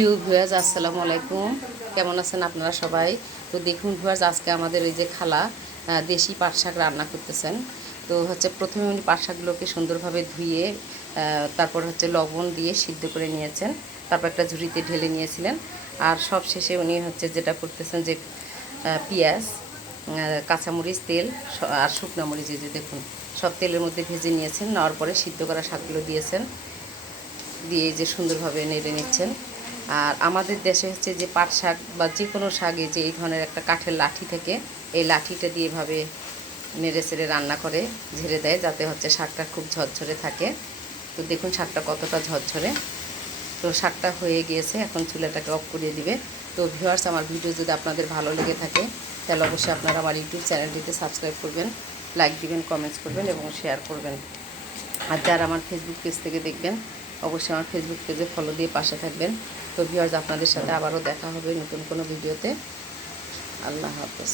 প্রিয় ভিউয়ার্স, আসসালামু আলাইকুম। কেমন আছেন আপনারা সবাই? তো দেখুন ভিউয়ার্স, আজকে আমাদের এই যে খালা দেশি পাট শাক রান্না করতেছেন। তো হচ্ছে প্রথমে উনি পাট শাকগুলোকে সুন্দরভাবে ধুয়ে তারপর হচ্ছে লবণ দিয়ে সিদ্ধ করে নিয়েছেন। তারপর একটা ঝুড়িতে ঢেলে নিয়েছিলেন। আর সব শেষে উনি হচ্ছে যেটা করতেছেন যে পেঁয়াজ কাঁচামরিচ, তেল আর শুকনো মরিচ এই যে দেখুন, সব তেলের মধ্যে ভেজে নিয়েছেন। নেওয়ার পরে সিদ্ধ করা শাকগুলো দিয়েছেন। দিয়ে যে সুন্দরভাবে নেড়ে নিচ্ছেন। আর আমাদের দেশে হচ্ছে যে পাট শাক বা যে কোনো শাকে যে এই ধরনের একটা কাঠের লাঠি থেকে এই লাঠিটা দিয়ে এভাবে নেড়ে চেড়ে রান্না করে ঝেড়ে দেয়, যাতে হচ্ছে শাকটা খুব ঝরঝরে থাকে। তো দেখুন শাকটা কতটা ঝরঝরে। তো শাকটা হয়ে গিয়েছে, এখন চুলাটাকে অফ করিয়ে দিবে। তো ভিউয়ার্স আমার ভিডিও যদি আপনাদের ভালো লেগে থাকে, তাহলে অবশ্যই আপনারা আমার ইউটিউব চ্যানেলটিতে সাবস্ক্রাইব করবেন লাইক দিবেন কমেন্টস করবেন এবং শেয়ার করবেন। আর যারা আমার ফেসবুক পেজ থেকে দেখবেন অবশ্যই আমার ফেসবুক পেজে ফলো দিয়ে পাশে থাকবেন। তো ভিউয়ার্স আপনাদের সাথে আবারও দেখা হবে নতুন কোনো ভিডিওতে। আল্লাহ হাফেজ।